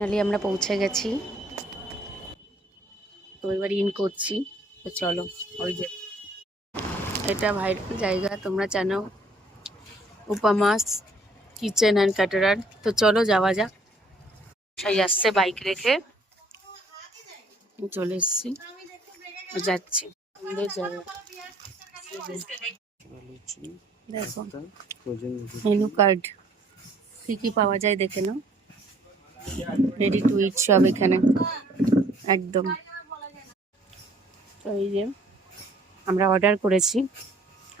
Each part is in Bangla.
ফাইনালি আমরা পৌঁছে গেছি। তো এবার ইন করছি। তো চলো, ওই যে এটা ভাইরাল জায়গা, তোমরা জানো, উপামাস কিচেন অ্যান্ড ক্যাটারার। তো চলো যাওয়া যাক। সাই আসছে বাইক রেখে, চলে এসছি, যাচ্ছি। সুন্দর জায়গা, দেখো মেনু কার্ড কি কি পাওয়া যায় দেখে নাও। রেডি টু ইট সব এখানে একদম। তো এই যে আমরা অর্ডার করেছি,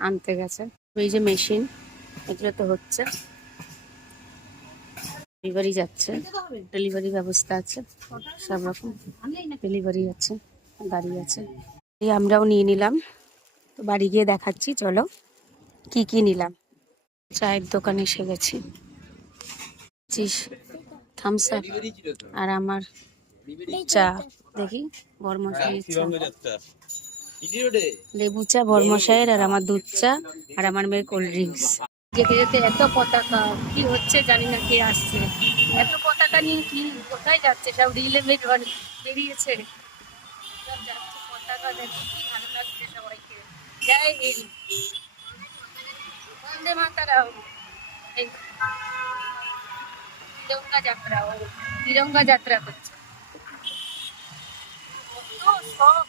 আনতে গেছে। এই যে মেশিন, এগুলো তো হচ্ছে, ডেলিভারি যাচ্ছে, ডেলিভারি ব্যবস্থা আছে, সব রকম ডেলিভারি আছে, গাড়ি আছে। এই আমরাও নিয়ে নিলাম। তো বাড়ি গিয়ে দেখাচ্ছি, চলো কি কি নিলাম। চায়ের দোকানে এসে গেছি, থামস আপ আর আমার চা, দেখি বরমশাইয়ের চা, লেবু চা বরমশাইয়ের, আর আমার দুধ চা, আর আমার মেয়ের কোল্ড ড্রিঙ্কস। যেতে যেতে এত পতাকা, কি হচ্ছে জানি না, কে আসছে এত পতাকা নিয়ে, কি কোথায় যাচ্ছে, সব রিলে বেরিয়েছে, সব যাচ্ছে পতাকা, দেখো কি ভালো লাগছে সবাইকে। জয় হিন্দ, বন্দে মাতারাম। এই তিরঙ্গা যাত্রা, ও তিরঙ্গা যাত্রা করছে, কত সব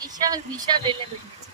বিশাল বিশাল রেলে বেরিয়েছে।